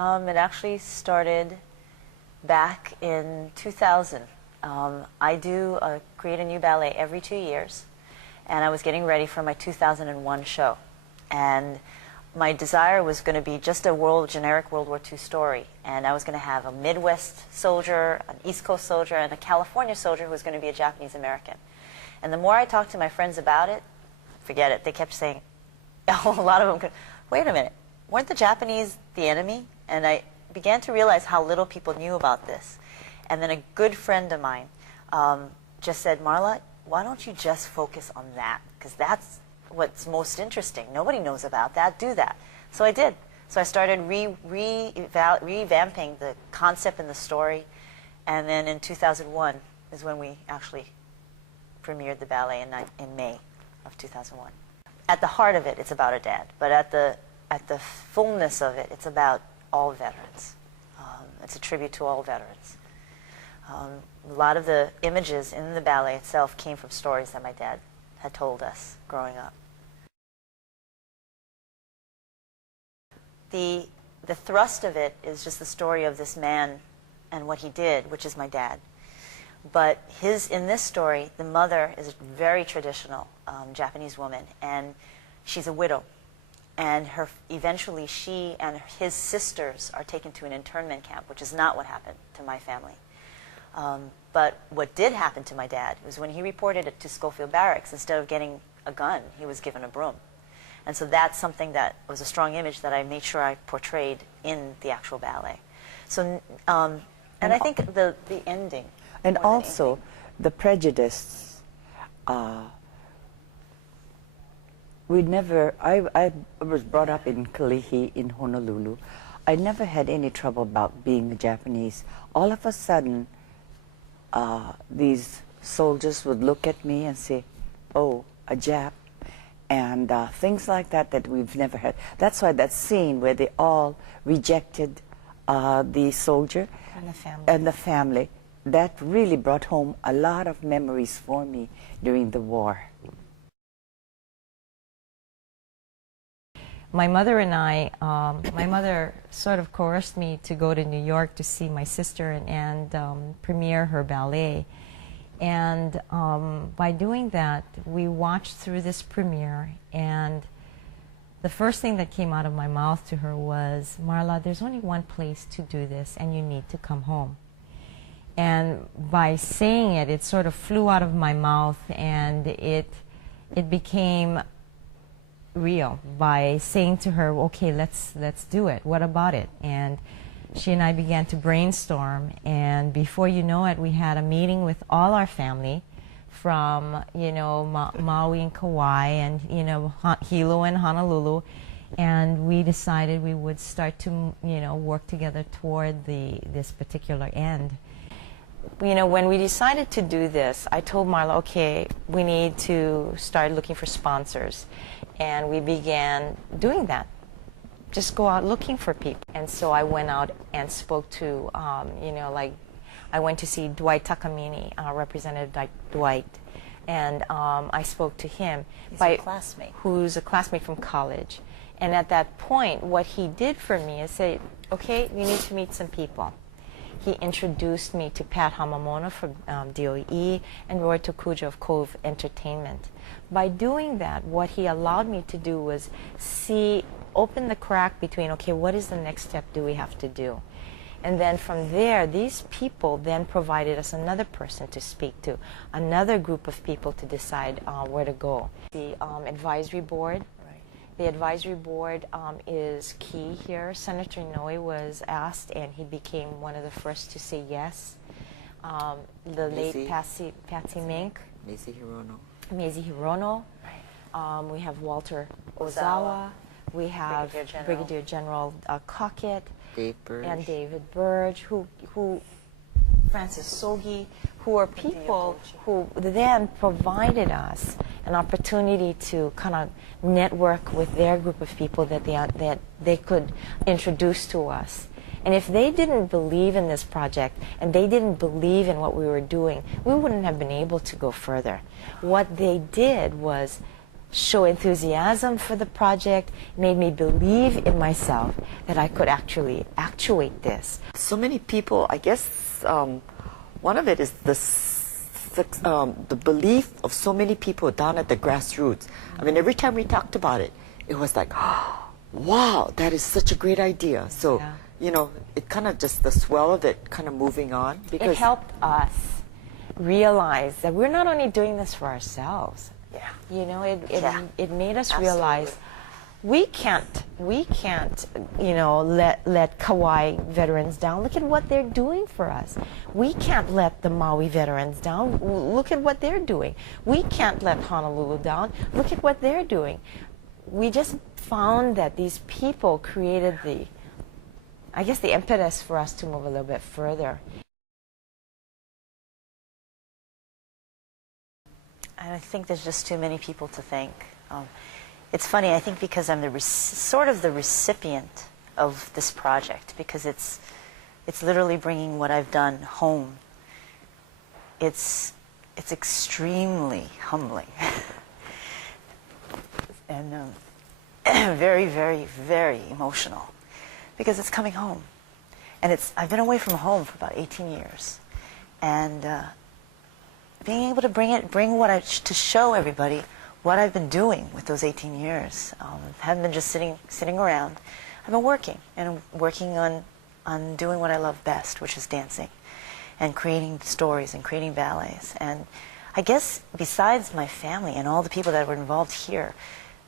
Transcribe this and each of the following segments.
It actually started back in 2000. I do create a new ballet every 2 years, and I was getting ready for my 2001 show. And my desire was going to be just a generic World War II story, and I was going to have a Midwest soldier, an East Coast soldier, and a California soldier who was going to be a Japanese American. And the more I talked to my friends about it, forget it, they kept saying, a lot of them, wait a minute, weren't the Japanese the enemy? And I began to realize how little people knew about this. And then a good friend of mine just said, Marla, why don't you just focus on that? Because that's what's most interesting. Nobody knows about that. Do that. So I did. So I started revamping the concept and the story. And then in 2001 is when we actually premiered the ballet in May of 2001. At the heart of it, it's about a dad. But at the fullness of it, it's about all veterans. It's a tribute to all veterans. A lot of the images in the ballet itself came from stories that my dad had told us growing up. The thrust of it is just the story of this man and what he did, which is my dad. But in this story, the mother is a very traditional Japanese woman, and she's a widow. And eventually she and his sisters are taken to an internment camp, which is not what happened to my family. But what did happen to my dad was when he reported it to Schofield Barracks, instead of getting a gun, he was given a broom. And so that's something that was a strong image that I made sure I portrayed in the actual ballet. So, and I think the ending. And also, the prejudice. I was brought up in Kalihi in Honolulu. I never had any trouble about being a Japanese. All of a sudden, these soldiers would look at me and say, oh, a Jap. And things like that we've never had. That's why that scene where they all rejected the soldier and the family, that really brought home a lot of memories for me during the war. My mother and I, my mother sort of coerced me to go to New York to see my sister and premiere her ballet. And by doing that, we watched through this premiere, and the first thing that came out of my mouth to her was, Marla, there's only one place to do this, and you need to come home. And by saying it, it sort of flew out of my mouth, and it became real by saying to her, okay, let's do it. What about it? And she and I began to brainstorm, and before you know it, we had a meeting with all our family from, you know, Maui and Kauai and, you know, Hilo and Honolulu, and we decided we would start to, you know, work together toward this particular end. You know, when we decided to do this, I told Marla, okay, we need to start looking for sponsors, and we began doing that. Just go out looking for people. And so I went out and spoke to, you know, like, I went to see Dwight Takamine, Representative Dwight, and I spoke to him. He's a classmate. Who's a classmate from college. And at that point, what he did for me is say, okay, you need to meet some people. He introduced me to Pat Hamamono from DOE and Roy Tokuja of Cove Entertainment. By doing that, what he allowed me to do was open the crack between, okay, what is the next step do we have to do? And then from there, these people then provided us another person to speak to, another group of people to decide where to go. The advisory board. The advisory board is key here. Senator Inouye was asked, and he became one of the first to say yes. The late Patsy Mink. Mazie Hirono. Right. We have Walter Ozawa. We have Brigadier General Cockett. And David Burge, who Francis Sogi, who are people who then provided us an opportunity to kind of network with their group of people that they could introduce to us. And if they didn't believe in this project and they didn't believe in what we were doing, we wouldn't have been able to go further. What they did was show enthusiasm for the project, made me believe in myself that I could actually actuate this. So many people, I guess one of it is the belief of so many people down at the grassroots. I mean, every time we talked about it, it was like, wow, that is such a great idea. So, Yeah. you know, it kind of just, the swell of it kind of moving on. Because It helped us realize that we're not only doing this for ourselves. Yeah. You know, Yeah. it made us Absolutely. realize we can't, you know, let Kauai veterans down. Look at what they're doing for us. We can't let the Maui veterans down. Look at what they're doing. We can't let Honolulu down. Look at what they're doing. We just found that these people created the, I guess, the impetus for us to move a little bit further. I think there's just too many people to thank. It's funny, I think because I'm the sort of the recipient of this project, because it's literally bringing what I've done home. It's extremely humbling and very, very, very emotional, because it's coming home, and I've been away from home for about 18 years, and being able to bring what to show everybody what I've been doing with those 18 years. I haven't been just sitting around. I've been working, and working on doing what I love best, which is dancing, and creating stories and creating ballets. And I guess besides my family and all the people that were involved here,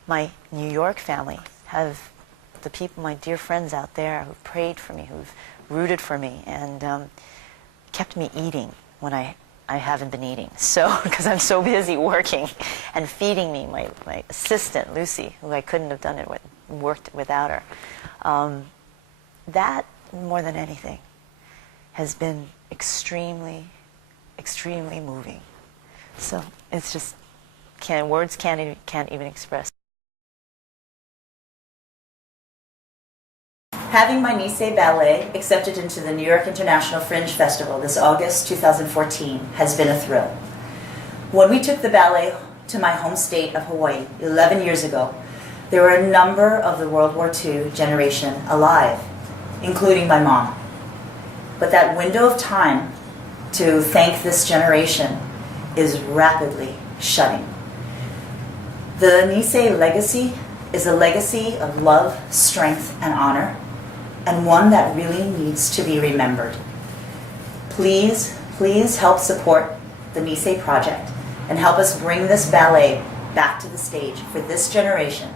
my New York family have the people, my dear friends out there who've prayed for me, who've rooted for me, and kept me eating when I haven't been eating. So, because I'm so busy working and feeding me, my assistant, Lucy, who I couldn't have done it with, worked without her. That, more than anything, has been extremely, extremely moving. So, it's just, words can't even express. Having my Nisei ballet accepted into the New York International Fringe Festival this August 2014 has been a thrill. When we took the ballet to my home state of Hawaii 11 years ago, there were a number of the World War II generation alive, including my mom. But that window of time to thank this generation is rapidly shutting. The Nisei legacy is a legacy of love, strength, and honor, and one that really needs to be remembered. Please, please help support the Nisei project and help us bring this ballet back to the stage for this generation